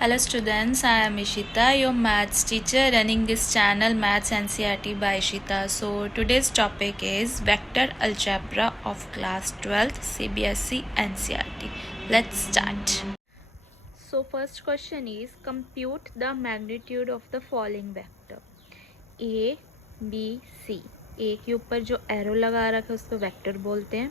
Hello students, I am Ishita, your maths teacher running this channel Maths NCERT by Ishita. So today's topic is vector algebra of class 12th CBSE NCERT. Let's start. So first question is compute the magnitude of the following vector A, B, C. A के ऊपर जो arrow लगा रखा है उसको vector बोलते हैं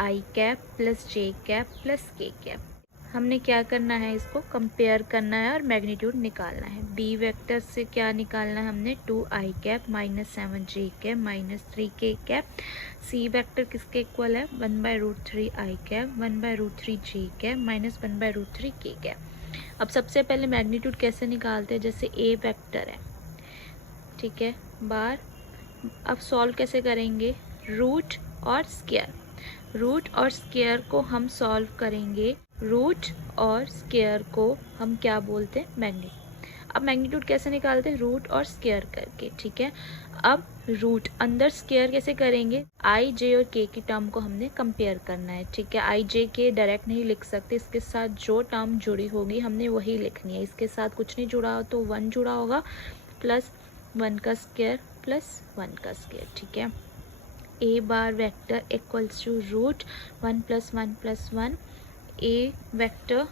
आई cap plus जे cap plus के कैप। हमने क्या करना है, इसको कंपेयर करना है और मैग्नीट्यूड निकालना है। बी वेक्टर से क्या निकालना है हमने, 2 आई कैप माइनस 7 जे कैप माइनस 3 के कैप। सी वेक्टर किसके इक्वल है, 1/√3 आई कैप 1/√3 जे कैप माइनस 1/√3 के कैप। अब सबसे पहले मैग्नीट्यूड कैसे निकालते हैं, जैसे ए वेक्टर है, ठीक है, बार। अब सॉल्व कैसे करेंगे, रूट और स्क्वायर। रूट और स्क्वायर को हम सॉल्व करेंगे, रूट और स्क्वायर को हम क्या बोलते हैं, मैग्नीट्यूड। अब मैग्नीट्यूड कैसे निकालते हैं, रूट और स्क्वायर करके, ठीक है। अब रूट अंदर स्क्वायर कैसे करेंगे, आई जे और के की टर्म को हमने कंपेयर करना है, ठीक है। आई जे के डायरेक्ट नहीं लिख सकते, इसके साथ जो टर्म जुड़ी होगी हमने वही लिखनी है। इसके साथ कुछ नहीं जुड़ा हो तो 1 जुड़ा होगा, प्लस 1 का स्क्वायर प्लस 1 का स्क्वायर, ठीक है। A bar vector equals to root 1 + 1 + 1 A vector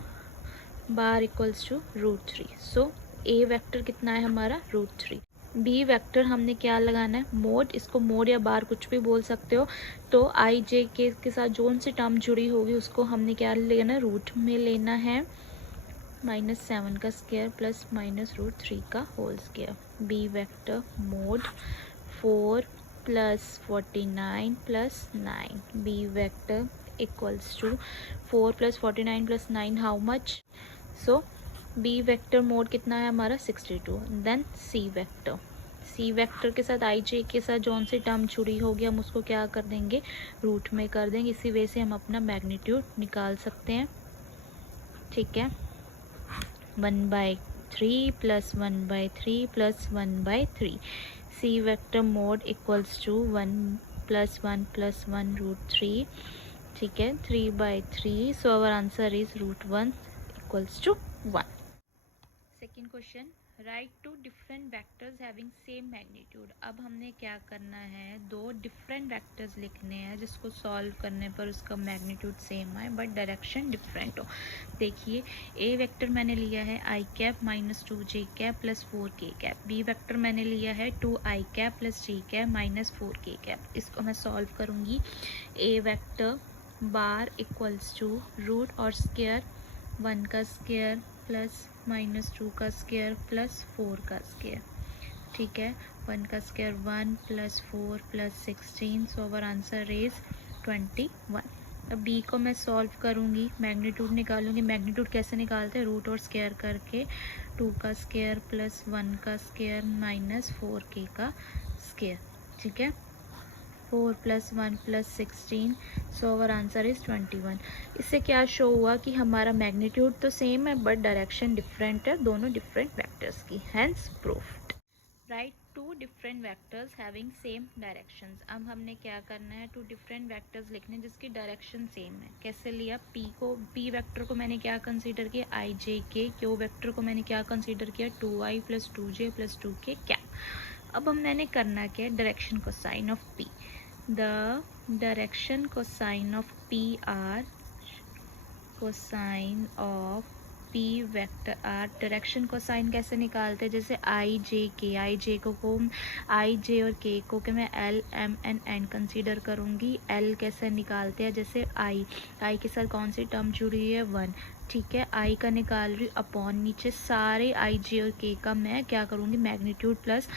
bar equals to √3। So A vector कितना है हमारा, √3। बी वेक्टर हमने क्या लगाना है, मोड। इसको मोड या बार कुछ भी बोल सकते हो। तो आई जे के साथ जोन सी टर्म जुड़ी होगी उसको हमने क्या लेना है, रूट में लेना है, -7 का स्क्वायर प्लस -√3 का whole square. B vector mod 4 + 49 + 9। B vector equals to 4 + 49 + 9 how much. So B vector mod कितना है हमारा, 62। Then C vector, C vector के साथ आई जे के साथ जौन सी टर्म जुड़ी होगी हम उसको क्या कर देंगे, रूट में कर देंगे। इसी वजह से हम अपना मैग्नीट्यूड निकाल सकते हैं, ठीक है। 1/3 + 1/3 + 1/3। C vector mod equals to 1 + 1 + 1 √3, ठीक है, 3/3। So our answer is √1 equals to 1। Second question, right 2 different vectors having same magnitude. अब हमने क्या करना है, 2 डिफरेंट वेक्टर्स लिखने हैं जिसको सॉल्व करने पर उसका मैग्नीट्यूड सेम आए बट डायरेक्शन डिफरेंट हो। देखिए, ए वेक्टर मैंने लिया है आई कैप -2 जे कैप + 4 के कैप। बी वेक्टर मैंने लिया है 2 आई कैप + जे कैप -4 के कैप। इसको मैं सॉल्व करूँगी। A vector bar equals to root और स्क्वायर 1 का स्क्वायर प्लस -2 का स्क्वायर प्लस 4 का स्क्वायर, ठीक है। 1 का square 1 + 4 + 16। So our answer is 21। अब बी को मैं सॉल्व करूँगी, मैग्नीट्यूड निकालूंगी। मैग्नीट्यूड कैसे निकालते हैं, रूट और स्क्वायर करके, 2 का स्क्वायर प्लस 1 का स्क्वायर -4 के का स्क्वायर, ठीक है। 4 + 1 + 16। So our answer is 21। इससे क्या शो हुआ कि हमारा मैग्नीट्यूड तो सेम है बट डायरेक्शन डिफरेंट है, दोनों डिफरेंट वेक्टर्स की, hence proofed. Right 2 different vectors having same directions. अब हमने क्या करना है, 2 डिफरेंट वेक्टर्स लिखने जिसकी डायरेक्शन सेम है। कैसे लिया, पी को, पी वेक्टर को मैंने क्या कंसीडर किया, आई जे के। क्यू वेक्टर को मैंने क्या कंसीडर किया, 2i + 2j + 2k कैप। अब हम मैंने करना क्या है, direction cosine of P. The direction cosine of P are cosine of P vector r। Direction cosine कैसे निकालते हैं, जैसे आई जे के, आई जे को आई जे और के को के मैं L M N N consider करूँगी। L कैसे निकालते हैं, जैसे आई के साथ कौन सी टर्म जुड़ी है, 1, ठीक है। आई का निकाल रही अपॉन नीचे सारे आई जे और के का मैं क्या करूँगी, मैग्नीट्यूड प्लस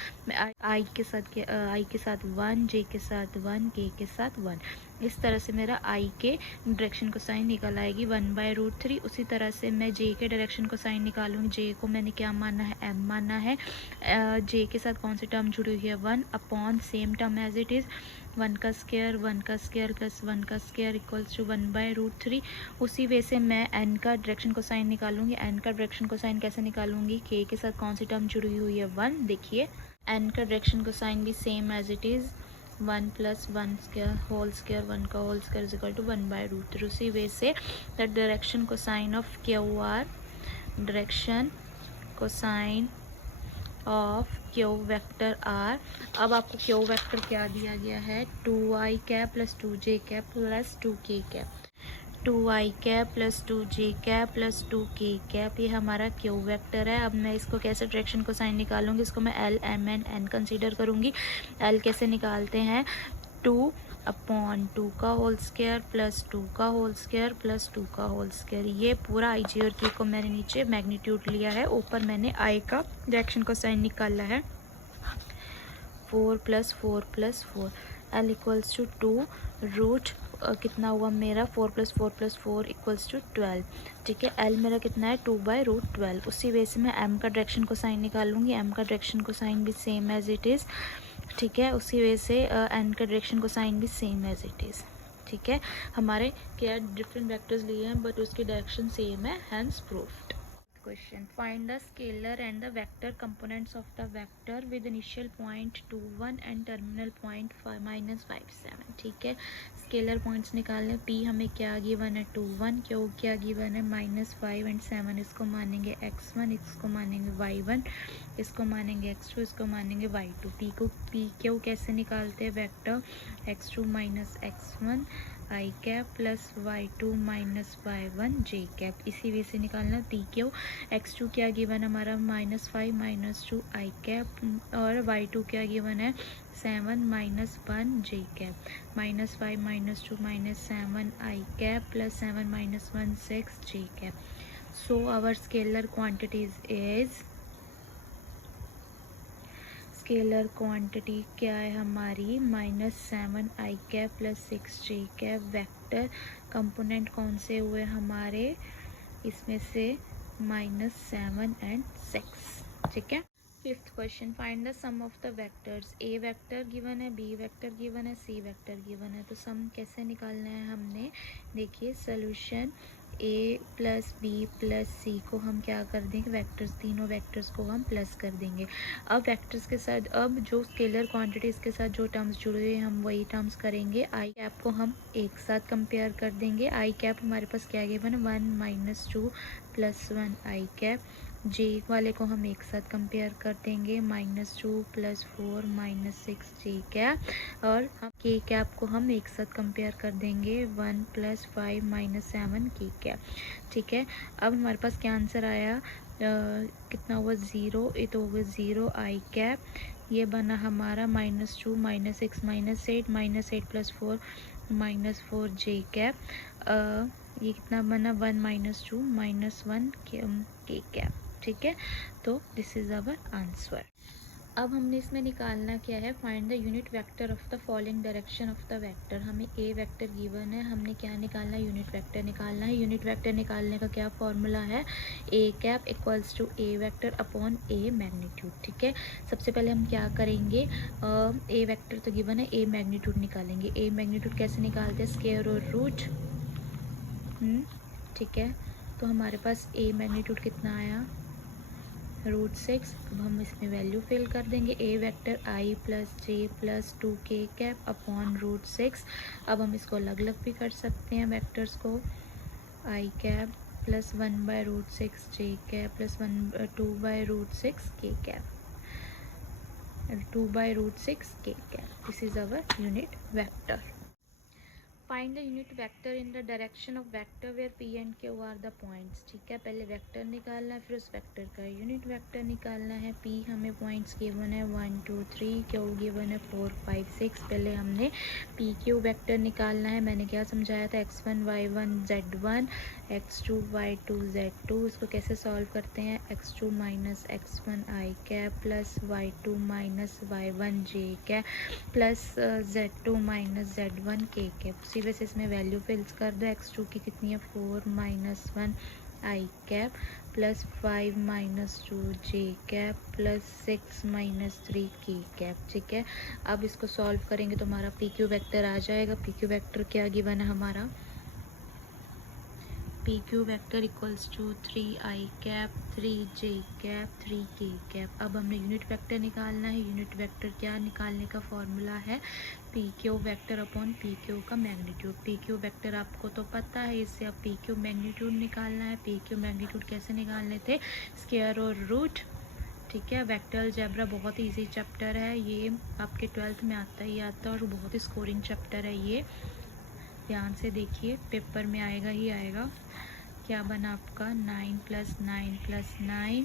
आई के साथ 1, जे के साथ 1, के के साथ 1। इस तरह से मेरा आई के डायरेक्शन को साइन निकल आएगी 1/√3। उसी तरह से मैं जे के डायरेक्शन को साइन निकालूंगी। जे को मैंने क्या माना है, m माना है। जे के साथ कौन सी टर्म जुड़ी हुई है, 1 upon same term as it is 1 का स्क्वायर 1 का स्क्वायर प्लस 1 का स्क्वायर इक्वल्स टू 1/√3। उसी वे से मैं n का डायरेक्शन को साइन निकालूंगी। n का डायरेक्शन को साइन कैसे निकालूंगी, k के साथ कौन सी टर्म जुड़ी हुई है, 1। देखिए n का डायरेक्शन को साइन भी same as it is 1 + 1 square whole square 1 का whole square is equal to 1/√3। उसी वे से the direction cosine of Q are direction cosine of Q vector are. अब आपको क्यू वेक्टर क्या दिया गया है, 2i cap plus 2j cap plus 2k cap, 2i cap plus 2j cap plus 2k cap, ये हमारा Q vector है। अब मैं इसको कैसे डायरेक्शन को साइन निकालूंगी, इसको मैं l m n n consider करूंगी। एल कैसे निकालते हैं, 2/2 का होल स्क्वायर प्लस 2 का होल स्क्वायर प्लस 2 का होल स्क्वायर। ये पूरा आई जी और के को मैंने नीचे मैग्नीट्यूड लिया है, ऊपर मैंने आई का डायरेक्शन को साइन निकाला है। 4 + 4 + 4 एल इक्वल्स टू 2 रूट कितना हुआ मेरा 4 + 4 + 4 इक्वल्स टू 12। ठीक है, एल मेरा कितना है 2/√12। उसी वे से मैं एम का डायरेक्शन को साइन निकालूंगी। एम का डायरेक्शन को साइन भी सेम एज इट इज़। ठीक है, उसी वजह से एन का डायरेक्शन को साइन भी सेम एज इट इज़। ठीक है, हमारे क्या डिफरेंट वेक्टर्स लिए हैं बट उसकी डायरेक्शन सेम है, hence proofed. Question, find the scalar and the vector components of the vector with initial point 21 and terminal point -57। ठीक है, स्केलर पॉइंट्स निकालने। पी हमें क्या गिवन है 21, क्यू क्या गिवन है -5 एंड 7। इसको मानेंगे x1, इसको मानेंगे y1, इसको मानेंगे x2, इसको मानेंगे y2। पी क्यू कैसे निकालते हैं, vector x2 - x1 I cap plus y2 - y1 j cap. इसी वे से निकालना पी क्यू। x2 क्या गिवन हमारा -5 - 2 आई कैप और y2 क्या गिवन है 7 - 1 j cap. -5 - 2 -7 I cap plus 7 - 1 6 j cap. So our scalar quantities is, scalar quantity क्या है हमारी -7 I cap plus 6 j cap. Vector component कौन से हुए हमारे, इसमें से -7 एंड 6। ठीक है, fifth question, find the sum of the vectors. A vector given है, बी वेक्टर गिवन है, सी वेक्टर गिवन है। तो सम कैसे निकालना है हमने, देखिए solution A plus B plus सी को हम क्या कर देंगे, वेक्टर्स तीनों वेक्टर्स को हम प्लस कर देंगे। अब वेक्टर्स के साथ अब जो स्केलर क्वांटिटीज के साथ जो टर्म्स जुड़े हुए हैं हम वही टर्म्स करेंगे। आई कैप को हम एक साथ कंपेयर कर देंगे। आई कैप हमारे पास क्या गिवन है 1 - 2 + 1 आई कैप। जे वाले को हम एक साथ कंपेयर कर देंगे -2 + 4 - 6 जे कैप। और हम के कैप को हम एक साथ कंपेयर कर देंगे 1 + 5 - 7 के कैप। ठीक है, अब हमारे पास क्या आंसर आया, कितना हुआ 0, ये तो होगा 0 आई कैप। ये बना हमारा -2 - 6 - 8 -8 + 4 -4 जे कैप। ये कितना बना 1 - 2 - 1 के कैप। ठीक है, तो दिस इज आवर आंसर। अब हमने इसमें निकालना क्या है, find the unit vector of the following direction of the vector. हमें ए वेक्टर गिवन है, हमने क्या निकालना है, यूनिट वेक्टर निकालना है। यूनिट वेक्टर निकालने का क्या फॉर्मूला है, A cap equals to A vector upon A magnitude. ठीक है, सबसे पहले हम क्या करेंगे, ए वेक्टर तो गिवन है, ए मैग्नीट्यूड निकालेंगे। ए मैग्नीट्यूड कैसे निकालते हैं, स्क्वायर और रूट। ठीक है, तो हमारे पास ए मैग्नीट्यूड कितना आया √6। अब हम इसमें वैल्यू फिल कर देंगे। A vector i + j + 2k cap upon √6। अब हम इसको अलग अलग भी कर सकते हैं वेक्टर्स को, i cap plus 1/√6 j cap plus 2/√6 k cap, 2/√6 k cap. This is our unit vector. Find the unit vector in the direction of vector where p and q are the points. ठीक है, पहले vector निकालना है, फिर उस vector का unit vector निकालना है। p हमें पॉइंट्स गिवन है 1 2 3, q गिवन है 4 5 6। पहले हमने p q वेक्टर निकालना है। मैंने क्या समझाया था, x1 y1 z1 x2 y2 z2। इसको कैसे सॉल्व करते हैं, x2 - x1 i cap plus y2 - y1 j cap plus z2 - z1 k cap. उसी वजह से इसमें वैल्यू फिल कर दो। x2 की कितनी है 4 - 1 I cap plus 5 - 2 j cap plus 6 - 3 k cap. ठीक है, अब इसको सॉल्व करेंगे तो हमारा पी क्यू वेक्टर आ जाएगा। पी क्यू वेक्टर क्या गिवन है हमारा, P Q vector equals to 3i cap 3j cap 3k cap. अब हमने यूनिट वेक्टर निकालना है। यूनिट वेक्टर क्या निकालने का फॉर्मूला है, P Q vector upon P Q का मैग्नीट्यूड। पी क्यू वेक्टर आपको तो पता है, इससे अब पी क्यू मैग्नीट्यूड निकालना है। पी क्यू मैग्नीट्यूड कैसे निकालने थे, स्क्वायर और रूट। ठीक है, वेक्टर अलजेब्रा बहुत ही ईजी चैप्टर है, ये आपके 12th में आता ही आता है और बहुत ही स्कोरिंग चैप्टर है ये। ध्यान से देखिए, पेपर में आएगा ही आएगा। क्या बना आपका 9 + 9 + 9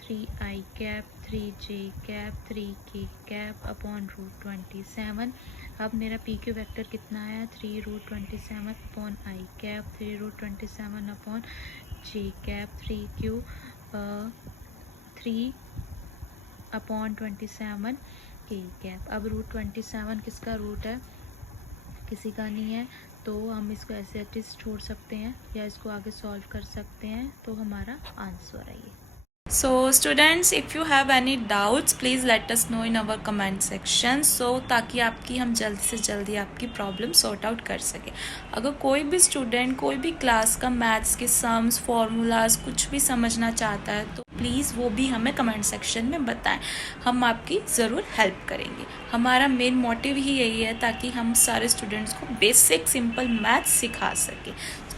3i cap 3j cap 3k cap upon √27। अब मेरा पी क्यू वैक्टर कितना आया, 3√27 upon i cap 3√27 upon j cap 3q 3 upon 27 k cap. अब √27 किसका रूट है, किसी का नहीं है, तो हम इसको ऐसे एटलीस्ट छोड़ सकते हैं या इसको आगे सॉल्व कर सकते हैं, तो हमारा आंसर है ये। So students, if you have any doubts, please let us know in our comment section, so ताकि आपकी हम जल्दी से जल्दी आपकी प्रॉब्लम सॉर्ट आउट कर सके। अगर कोई भी स्टूडेंट कोई भी क्लास का मैथ्स के सम्स फॉर्मूलाज कुछ भी समझना चाहता है तो प्लीज़ वो भी हमें कमेंट सेक्शन में बताएं, हम आपकी ज़रूर हेल्प करेंगे। हमारा मेन मोटिव ही यही है ताकि हम सारे स्टूडेंट्स को बेसिक सिंपल मैथ्स सिखा सकें।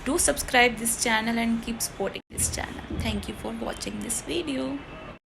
Do subscribe this channel and keep supporting this channel. Thank you for watching this video.